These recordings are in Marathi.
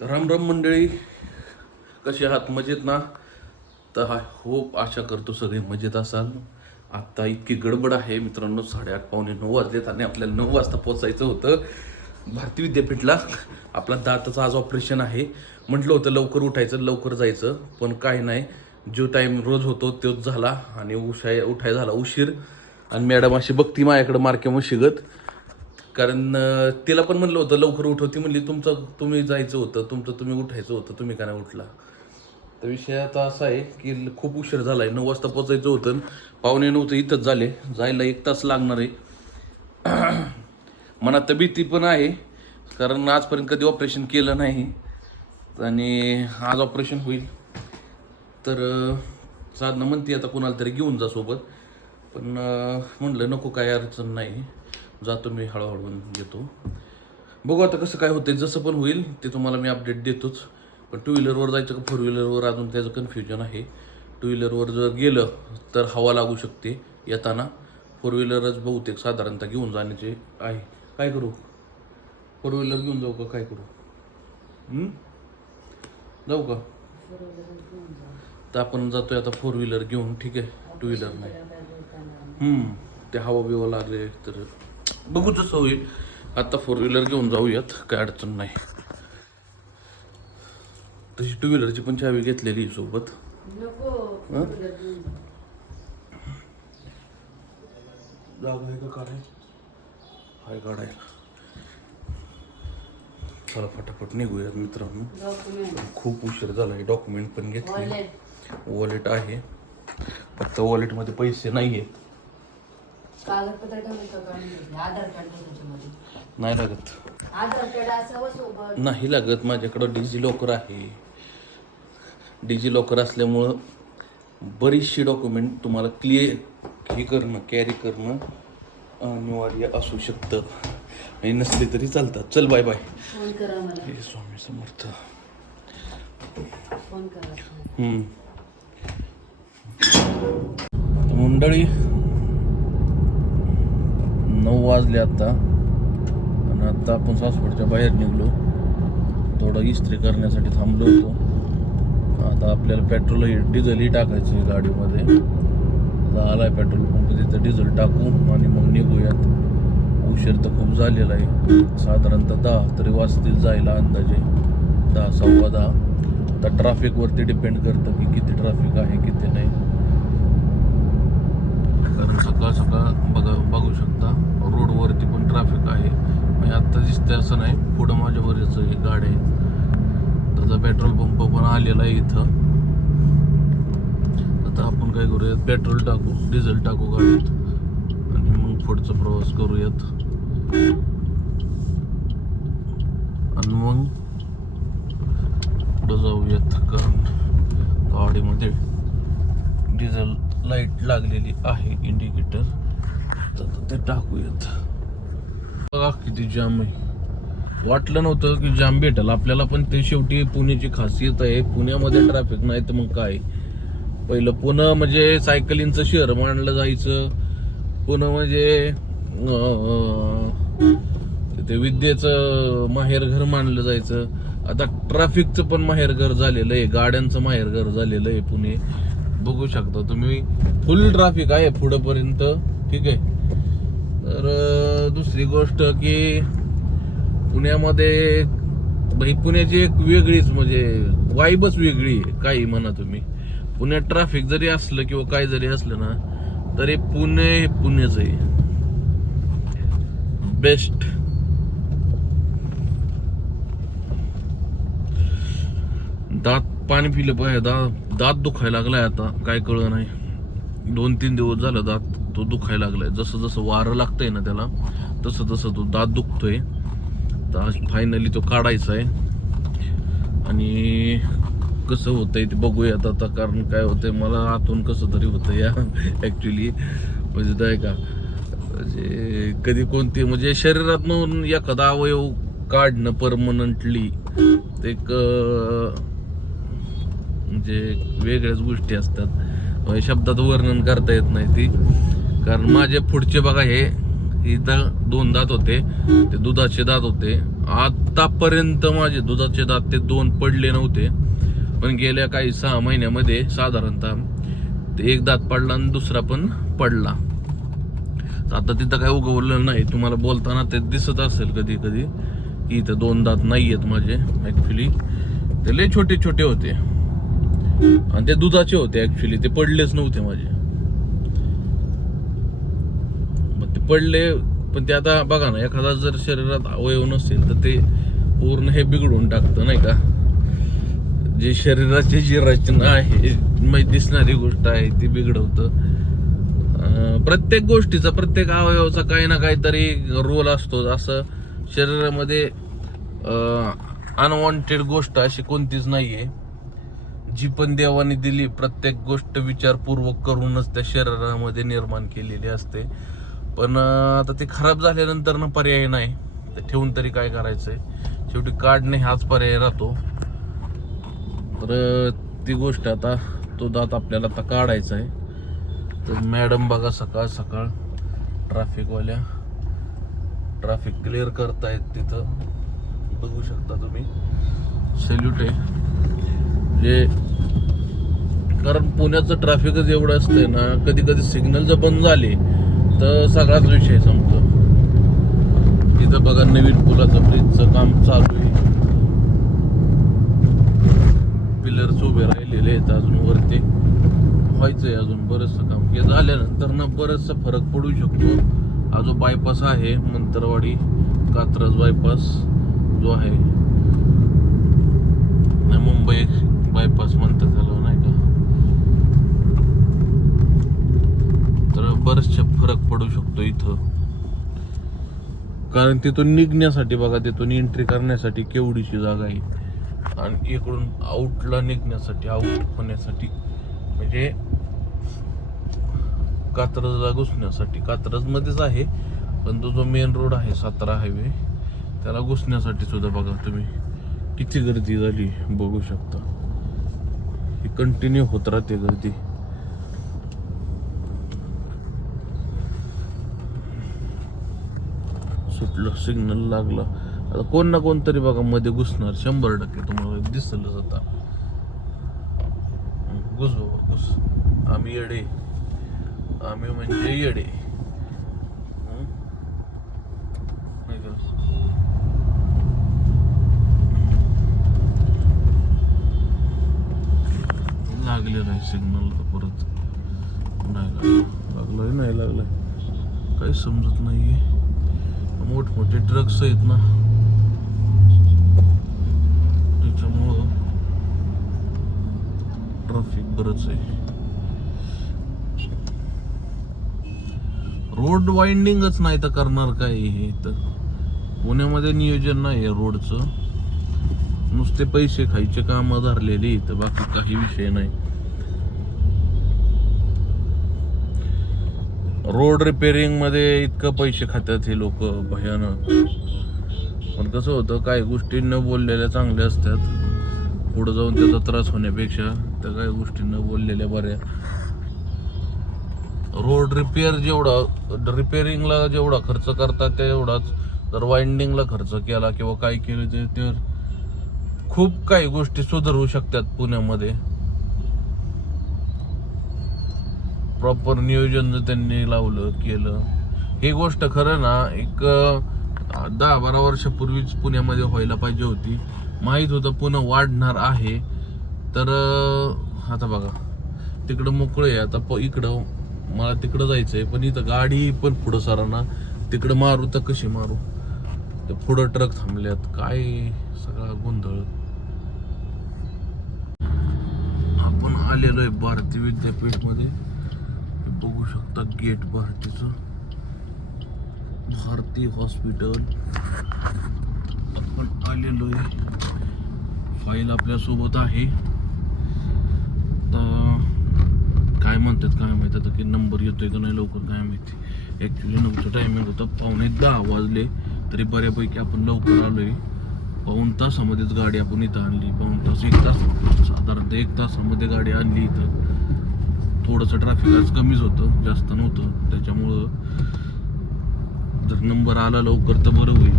तर राम राम मंडळी कशी आहात? मजेत ना? तर हा होप आशा करतो सगळे मजेत असाल. आत्ता इतकी गडबड आहे मित्रांनो साडेआठ पावणे नऊ वाजलेत आणि आपल्याला नऊ वाजता पोचायचं होतं भारती विद्यापीठला. आपला दाताचं आज ऑपरेशन आहे. म्हटलं होतं लवकर उठायचं लवकर जायचं पण काय नाही. जो टाईम रोज होतो तोच झाला आणि उशाय उठाय झाला उशीर. आणि मॅडम अशी बघती माझ्याकडं मार्के शिगत कारण तिला पण म्हणलं होतं लवकर उठ. होती म्हणली तुमचं तुम्ही जायचं होतं तुमचं तुम्ही उठायचं होतं तुम्ही का नाही उठला? तर विषय आता असा आहे की खूप उशीर झाला आहे नऊ वाजता पोचायचं होतं पाहुणे नव्हतं इथंच झाले. जायला एक तास लागणार आहे. मनात तर भीती पण आहे कारण आजपर्यंत कधी ऑपरेशन केलं नाही आणि आज ऑपरेशन होईल. तर साधनं म्हणते आता कुणाला तरी घेऊन जा सोबत. पण म्हणलं नको काय अडचण नाही. जातो मी हळूहळू येतो. बघू आता कसं काय होतं जसं पण होईल ते तुम्हाला मी अपडेट देतोच. पण टू व्हीलरवर जायचं का फोर व्हीलरवर अजून त्याचं कन्फ्युजन आहे. टू व्हीलरवर जर गेलं तर हवा लागू शकते येताना. फोर व्हीलरच बहुतेक साधारणतः घेऊन जाण्याचे आहे. काय करू? फोर व्हीलर घेऊन जाऊ का? काय करू? जाऊ का? तर आपण जातोय आता फोर व्हीलर घेऊन ठीक आहे? टू व्हीलर नाही ते हवा बिवा लागले तर बघू तसं होईल. आता फोर व्हीलर घेऊन जाऊयात. काय अडचण नाही. तशी टू व्हीलरची पण चावी घेतलेली सोबत? जागा आहे का काय हाय काढायला. चला फटाफट निघूयात मित्रांनो. खूप उशीर झाला आहे डॉक्युमेंट पण घेतले. वॉलेट आहे. फक्त वॉलेटमध्ये पैसे नाही आहेत कागदपत्र ठेवले का काढून घेतले? आधार कार्ड नाही त्याच्यामध्ये. नाही लागत. आधार कार्ड असावं सोबत. नाही लागत. माझ्याकडं डिजी लॉकर आहे. डिजी लॉकर असल्यामुळं बरीचशी डॉक्युमेंट तुम्हाला क्लिअर हे करणं कॅरी करणं अनिवार्य असू शकतं. आणि नसले तरी चालतात. चल बाय बाय फोन करा मला. हे स्वामी समर्थ. फोन करा. हम्म. तर मंडळी नऊ वाजले आत्ता आणि आत्ता आपण सासवडच्या बाहेर निघलो. थोडं इस्त्री करण्यासाठी थांबलो होतो. आता आपल्याला पेट्रोलही डिझेलही टाकायचं गाडीमध्ये. आता आहे पेट्रोल पंप तिथं डिझेल टाकू आणि मग निघूयात. उशीर तर खूप झालेला आहे. साधारणतः दहा तरी वाजतील जायला अंदाजे. दहा सव्वा दहा. आता ट्रॅफिकवरती डिपेंड करतं की किती ट्रॅफिक आहे किती नाही. कारण सकाळ सकाळ बघा बघू शकता. रोडवरती पण ट्रॅफिक आहे. म्हणजे आत्ता दिसते असं नाही पुढं माझ्या बरेच गाड्या आहेत त्याचा पेट्रोल पंप पण आलेला आहे इथं. आता आपण काय करूयात? पेट्रोल टाकू डिझेल टाकू गाडीत. आणि मग पुढचा प्रवास करूयात. आणि मग पुढं जाऊयात कारण गाडीमध्ये डिझेल लाइट लागलेली आहे इंडिकेटर. तर ते टाकूयात. बघा किती जाम आहे. वाटलं नव्हतं की जाम भेटेल. आपल्याला पण ते शेवटी पुण्याची खासियत आहे. पुण्यामध्ये ट्रॅफिक नाही तर मग काय? पहिलं पुणे म्हणजे सायकलिंगचं शहर मानलं जायचं. पुणे म्हणजे ते विद्येचं माहेरघर मानलं जायचं. आता ट्रॅफिकचं पण माहेरघर झालेलं आहे. गाड्यांचं माहेरघर झालेलं आहे पुणे. बघू शकता तुम्ही. फुल ट्रॅफिक आहे पुढेपर्यंत. ठीक आहे. तर दुसरी गोष्ट की पुण्यामध्ये भाई पुण्याची एक वेगळीच म्हणजे वाईबच वेगळी आहे काही म्हणा तुम्ही. पुण्यात ट्रॅफिक जरी असलं किंवा काय जरी असलं ना तरी पुणे हे पुणेच आहे. बेस्ट दात पाणी पिलं पाहिजे दात. दात दुखायला लागलाय आता काय कळलं नाही. दोन तीन दिवस झालं दात तो दुखायला लागलाय. जसं जसं वारं लागतंय ना त्याला तसं तसं तो दात दुखतोय. तर आज फायनली तो काढायचा आहे. आणि कसं होतंय ते बघूयात आता कारण काय होतंय मला आतून कसं तरी होतं या. ॲक्च्युली म्हणजे काय का म्हणजे कधी कोणती म्हणजे शरीरातून एखादा अवयव काढणं परमनंटली ते एक म्हणजे वेगळ्याच गोष्टी असतात. शब्दात वर्णन करता येत नाही ती. कारण माझे पुढचे बघा हे इथं दोन दात होते ते दुधाचे दात होते. आतापर्यंत माझे दुधाचे दात ते दोन पडले नव्हते. पण गेल्या काही सहा महिन्यामध्ये साधारणतः ते एक दात पडला आणि दुसरा पण पडला. आता तिथं काय उगवलं नाही. तुम्हाला बोलताना ते दिसत असेल कधी कधी की इथं दोन दात नाही आहेत माझे ॲक्च्युली ते लय छोटे छोटे होते. आणि ते दुधाचे होते ऍक्च्युली ते पडलेच नव्हते माझे. मग ते पडले पण ते आता बघा ना एखादा जर शरीरात अवयव नसेल तर ते पूर्ण हे बिघडून टाकतं नाही का? जे शरीराची जी रचना आहे माहीत दिसणारी गोष्ट आहे ती बिघडवतं. प्रत्येक गोष्टीचा प्रत्येक अवयवाचा काही ना काहीतरी रोल असतो. असं शरीरामध्ये अनवॉन्टेड गोष्ट अशी कोणतीच नाही आहे जी पण देवाने दिली प्रत्येक गोष्ट विचारपूर्वक करूनच त्या शरीरामध्ये निर्माण केलेली असते. पण आता ते खराब झाल्यानंतर ना पर्याय नाही. ते ठेवून तरी काय करायचंय? शेवटी काढणे हाच पर्याय राहतो. तर ती गोष्ट आता तो दात आपल्याला आता काढायचा आहे. तर मॅडम बघा सकाळ सकाळ ट्रॅफिकवाल्या ट्रॅफिक क्लिअर करतायत तिथं. बघू शकता तुम्ही. सल्यूट आहे. म्हणजे कारण पुण्याचं ट्रॅफिकच एवढं असतंय ना कधी कधी सिग्नल जर बंद झाले तर सगळाच विषय संपतो. तिथं बघा नवीन पुलाचं ब्रिजचं काम चालू आहे. पिलर्स उभे राहिलेले आहेत अजून वरती. व्हायचंय अजून बरंचसं काम. हे झाल्यानंतर ना बरंचसा फरक पडू शकतो. हा जो बायपास आहे मंतरवाडी कात्रज बायपास जो आहे मुंबई बायपास म्हणतात त्याला नाही का? तर बरेचसे फरक पडू शकतो इथं. कारण तिथून निघण्यासाठी बघा तिथून एंट्री करण्यासाठी केवढीशी जागा आहे. आणि इकडून आउटला निघण्यासाठी आउट होण्यासाठी म्हणजे कात्रजला घुसण्यासाठी. कात्रज मध्येच आहे पण तो जो मेन रोड आहे सातारा हायवे त्याला घुसण्यासाठी सुद्धा बघा तुम्ही. किती गर्दी झाली बघू शकता. ही कंटिन्यू होत राहते गर्दी. सुटलं सिग्नल लागला. आता कोण ना कोणतरी बघा मध्ये घुसणार. शंभर टक्के तुम्हाला दिसलंच आता. घुस बाबा घुस. आम्ही येडे. आम्ही म्हणजे येडे हं? नाही का? सिग्नल तर सिग्नल परत नाही लागलं. लागलंय नाही लागलंय. काही समजत नाहीये. मोठमोठे ट्रक्स आहेत ना. त्याच्यामुळं ट्रॅफिक बरंच आहे. रोड वाइंडिंगच नाही तर करणार काय हे तर? पुण्यामध्ये नियोजन नाही आहे रोडचं नुसते पैसे खायचे कामं धरलेली तर बाकी काही विषय नाही. रोड रिपेअरिंगमध्ये इतकं पैसे खात्यात हे लोक भयानक. पण कसं होतं काही गोष्टी न बोललेल्या चांगल्या असतात. पुढे जाऊन त्याचा त्रास होण्यापेक्षा त्या काही गोष्टी न बोललेल्या बऱ्या. रोड रिपेअर जेवढा रिपेअरिंगला जेवढा खर्च करतात तेवढाच. जर वाइंडिंगला खर्च केला किंवा काय केलं ते तर खूप काही गोष्टी सुधारू शकतात पुण्यामध्ये. प्रॉपर नियोजन जर त्यांनी लावलं केलं. ही गोष्ट खरं ना एक दहा बारा वर्षापूर्वीच पुण्यामध्ये व्हायला पाहिजे होती. माहीत होतं पुणे वाढणार आहे. तर आता बघा. तिकडं मोकळं आहे. आता प इकडं मला तिकडं जायचं आहे पण इथं गाडी पण पुढं सारा तिकडं मारू तर कशी मारू? ते पुढं ट्रक थांबल्यात. काय सगळा गोंधळ. आपण आलेलो आहे भारती विद्यापीठमध्ये. बघू शकता गेट भारतीचं. भारती हॉस्पिटल. आपण आलेलो आहे फाईल आपल्यासोबत आहे. तर काय म्हणतात काय माहिती आता की नंबर येतोय का नाही लवकर काय माहिती. ॲक्च्युली नऊचं टायमिंग होतं. पावणे दहा वाजले तरी बऱ्यापैकी आपण लवकर आलोय. पाऊण तासामध्येच गाडी आपण इथं आणली. पाऊण तास एक तास साधारणतः एक तासामध्ये गाडी आणली इथं. थोडंसं ट्रॅफिक आज कमीच होतं जास्त नव्हतं. त्याच्यामुळं जर नंबर आला लवकर तर बरं होईल.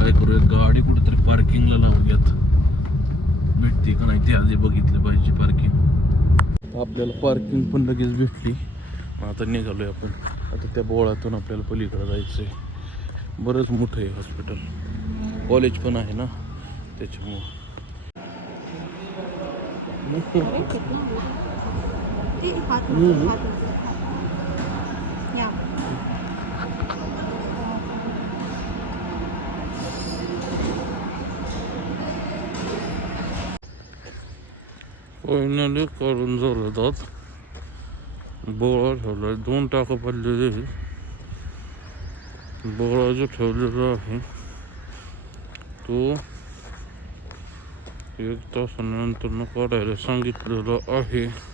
काय करूया गाडी कुठेतरी पार्किंगला लावूयात. भेटते का नाही ते आधी बघितलं पाहिजे पार्किंग आपल्याला पार्किंग पण लगेच भेटली. आता निघालोय आपण. आता त्या बोळातून आपल्याला पलीकडे जायचंय. बरंच मोठं आहे हॉस्पिटल कॉलेज पण आहे ना त्याच्यामुळं. फायनली काढून झालं बोळा ठेवलाय. दोन टाकं पडलेले आहे. बोळा जो ठेवलेला आहे तो एक तासानंतर काढायला सांगितलेलं आहे.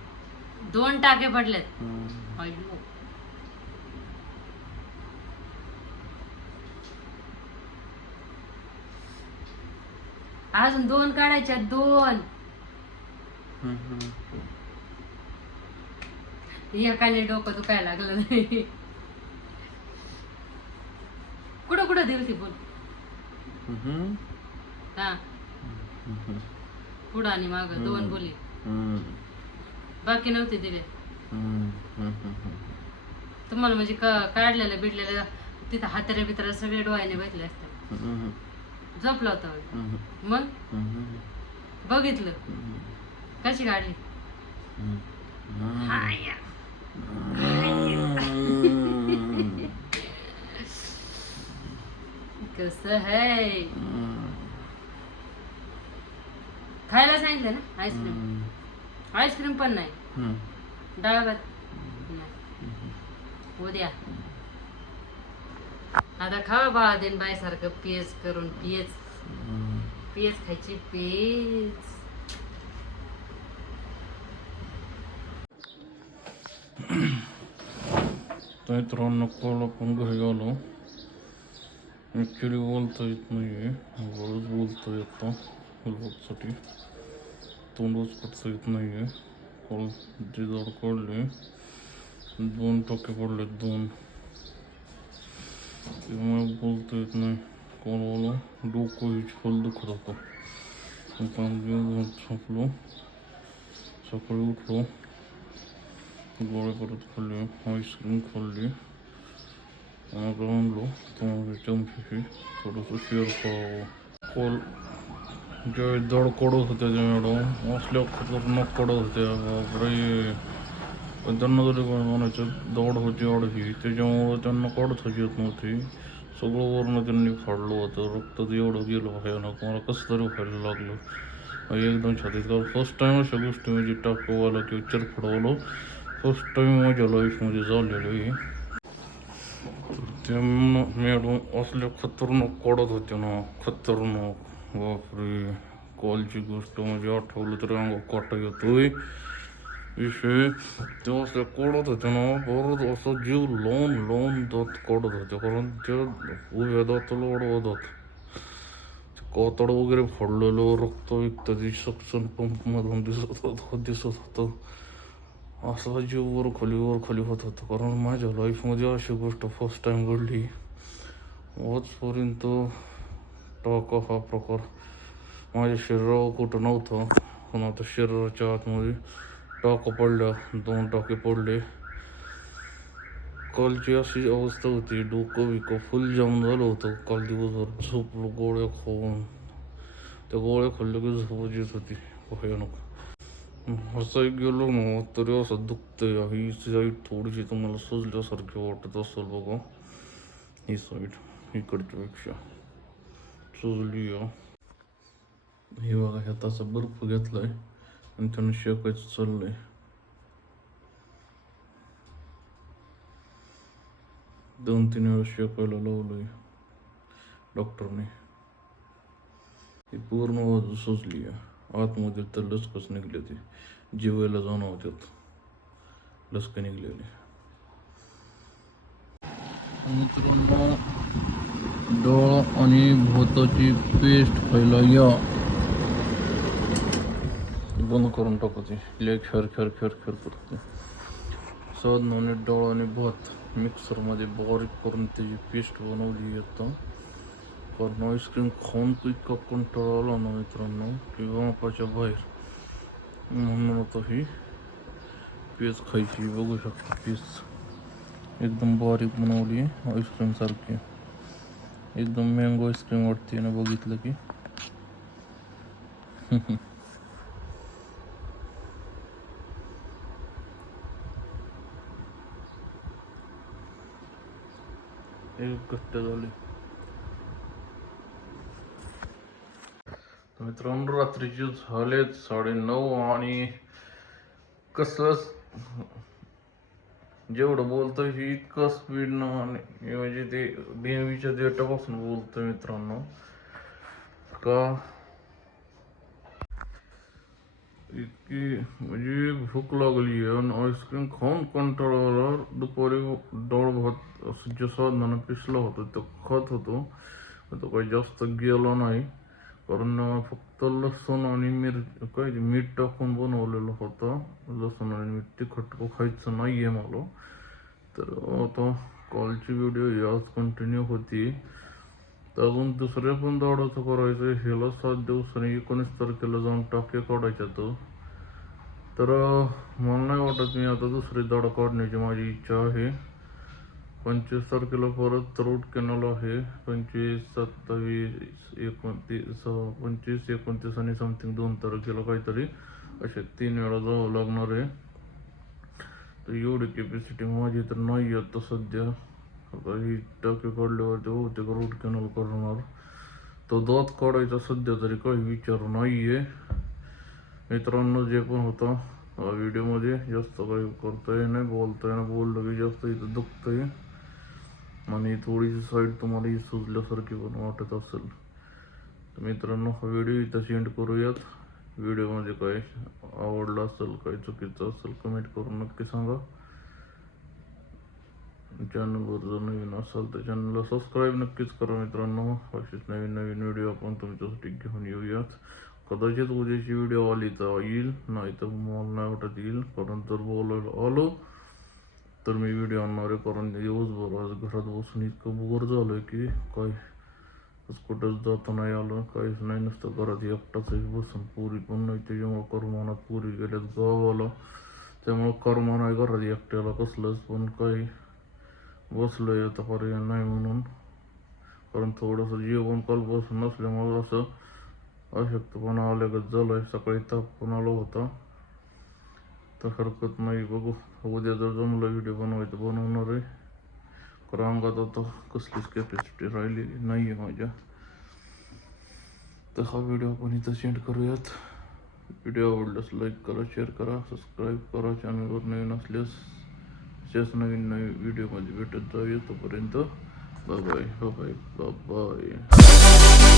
दोन टाके पडलेत. अय्यो. अजून दोन काढायच्या दोन. एकाने डोकं दुखायला लागलं नाही कुठं कुठं देऊ ती बोल. हा. पुढं आणि माग दोन बोली. बाकी नव्हते दिले. तुम्हाला म्हणजे क- काढलेलं बिडलेलं तिथं हातारे बितारे सगळे डोळ्याने बसले असते Mhm. झोपला होता होय. Mhm. मग. बघितलं. कशी काढली. हाया. कसं है खायला सांगितलं ना आईस्क्रीम आईस्क्रीम पण नाही. डाळ भात नाही. उद्या. आता खावा बाळा देन बाय सारखं पेज करून पेज पेज खायची पेज मित्रांनो कॉल आपण घरी आलो. ॲक्च्युली बोलता येत नाही आहे बोलता येतं साठी подсвітної, розділорколі, дон таки волі дон. І ми болтують колону, докують холду крапа. Там দিয়ে ছাপলো, সকালে উঠল, গড়ে করে খুললি, আইসক্রিম খুললি, আমাকে আনলো, তোমাকে চামচি ছোটো তো শেয়ার করাবো কল मग आणलो त्यामध्ये चमच्याशी थोडंसं दड कडत होत्या त्या मॅडम असल्या खतरनाक कडत होत्या बापरे पण त्यांना जरी म्हणायचं दौड होती अडही त्याच्यामुळं त्यांना काढत येत नव्हती सगळं वर्ण त्यांनी फाडलं होतं रक्त तर एवढं गेलं भयानक मला कसं तरी व्हायला लागलं एकदम छातीत कारण फर्स्ट टाइम अशा गोष्टी म्हणजे टाकवायला किंवा चिरफडवलं फर्स्ट टाईम माझ्या लाईफमध्ये झालेलं आहे तर मॅडम असल्या खतरनाक काढत होत्या ना खतरनाक Вопри кольчику, что мы жар толы тұрғанға қатты етуі. Иші, жосы қорды жана, бұрды осы жиу лон лон дот қорды. Жоқырын жер ұведатылы ордат. Қатар вғыре фарлылы ұрықты екті дишықсын пымпымадан дисатат, дисатат. असं जीववर खोलीवर खोली होत होतं कारण माझ्या लाईफमध्ये अशी गोष्ट फर्स्ट टाईम घडली आजपर्यंत टाका हा प्रकार. माझ्या शरीरावर कुठं नव्हता. पण आता शरीराच्या आतमध्ये टाकं पडल्या दोन टाके पडले. कालची अशी अवस्था होती. डोकं बिकं फुल जाम झालं होतं. काल दिवसभर झोपलो गोळ्या खाऊन. त्या गोळ्या खाल्ल्या की झोप येत होती. भयानक. असं गेलो ना तरी असं दुखतंय. ही साईड थोडीशी तुम्हाला सुजल्यासारखी वाटत असेल बघा. ही साईड इकडच्यापेक्षा. सुजली या हे बघा ह्या तासा बर्फ घेतलाय आणि त्यानं शेकायचं चाललंय. दोन तीन वेळा शेकायला लावलंय डॉक्टरने. ही पूर्ण बाजू सुजली आतमध्ये तर लसकच निघले ते जिवायला जाणं होत्यात लसक निघलेले. मित्रांनो डोळ आणि भोताची पेस्ट खायला या. बंद करून टाकू ते. लय खेळ खेळ खेर खेर करते. नवने डाळ आणि भात मिक्सरमध्ये बारीक करून त्याची पेस्ट बनवली येतं कारण आईस्क्रीम खाऊन तो इतका कंटाळा आला ना मित्रांनो की वापाच्या बाहेर. म्हणून आता ही पेज खायची. बघू शकता पेज एकदम बारीक बनवली आहे आईस्क्रीमसारखी एकदम मँगो आईस्क्रीम वाटते ना बघितलं की. एक घट्ट झाले. मित्रांनो रात्रीचे झालेत साडे नऊ आणि कसलंच जेवढं बोलतो हे इतकं स्पीडनं आणि म्हणजे ते बेवीच्या डेटापासून बोलतोय मित्रांनो. का? इतकी म्हणजे भूक लागली आहे आणि आईस्क्रीम खाऊन कंटाळावर दुपारी डाळ भात असं जे साधनानं पिसला होता तो खात होतो. तो काही जास्त गेला नाही. कारण फक्त लसूण आणि मिर काय मीठ टाकून बनवलेलं होतं. लसूण आणि मीठ तिखट खायचं नाही आहे मला. तर आता कालची व्हिडिओ आज कंटिन्यू होती. तर अजून दुसऱ्या पण दाडाचं करायचं ह्याला सात दिवसांनी एकोणीस तारखेला जाऊन टाके काढायच्या तो तर मला नाही वाटत मी आता दुसरी दाढ काढण्याची माझी इच्छा आहे. पंचवीस तारखेला परत रूट कॅनल आहे पंचवीस सत्तावीस एकोणतीस पंचवीस एकोणतीस आणि समथिंग दोन तारखेला काहीतरी. असे तीन वेळा जावं लागणार आहे. तर एवढी कॅपॅसिटी माझी तर नाही आता सध्या. आता ही टाके काढल्यावरती बहुतेक रूट कॅनल करणार. तो दात काढायचा सध्या तरी काही विचार नाही आहे मित्रांनो जे पण होता व्हिडिओमध्ये जास्त काही करता नाही बोलता ना बोललं की जास्त इथं दुखतंय. आणि थोडीशी साईड तुम्हाला ही सुजल्यासारखी पण वाटत असेल. तर मित्रांनो हा व्हिडिओ इथं सेंड करूयात. व्हिडिओमध्ये काय आवडला असेल काय चुकीचं असेल कमेंट करून नक्की सांगा. चॅनलवर जर नवीन असाल तर चॅनलला सबस्क्राईब नक्कीच करा मित्रांनो. अशीच नवीन नवीन व्हिडिओ आपण तुमच्यासाठी घेऊन येऊयात. कदाचित उद्याची व्हिडिओ आली तर येईल नाही तर मला नाही वाटत येईल कारण जर बोलायला आलो तर मी व्हिडिओ आणणार आहे कारण दिवसभर आज घरात बसून इतकं बोर झालं आहे की काय? कुठंच जाता नाही आलं काहीच नाही. नसतं घरात एकटाच बसून. पुरी पण नाही त्याच्यामुळं करमानात पुरी गेल्यात गावाला. त्यामुळं कर्मा नाही घरात एकट्याला कसलंच पण काही बसलोय आता पर्याय नाही म्हणून. कारण थोडंसं जेवण कालपासून नसल्यामुळं असं अशक्तपणा आल्यागत आहे सकाळी ताप पण आला होता. तर हरकत नाही बघू. उद्या जर जमलं व्हिडिओ बनवायचं बनवणार आहे. कारण अंगात आता कसलीच कॅपॅसिटी राहिलेली नाही आहे माझ्या. तर हा व्हिडिओ आपण इथं सेंड करूयात. व्हिडिओ आवडल्यास लाईक करा शेअर करा सबस्क्राईब करा. चॅनलवर नवीन असल्यास अशाच नवीन नवीन व्हिडिओमध्ये भेटत जाऊया तोपर्यंत. Bye bye bye bye bye